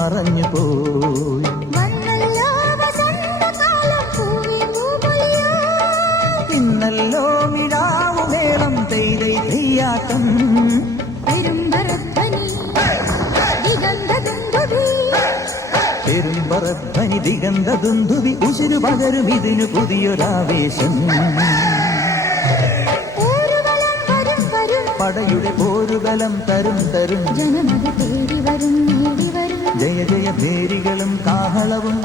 മറഞ്ഞു പോയി. ഇന്നല്ലോ മിഴാവുമേളം തെയ്തൈ തെയ്യാട്ടം. പെരുമ്പറധ്വനി ദിഗന്ധദുന്ദുവി ഉശിരു പകരും ഇതിനു പുതിയൊരാവേശം. പടയുടെ പോരുബലം തരും തരും ജയ ജയ ഭേരികളും കാഹളവും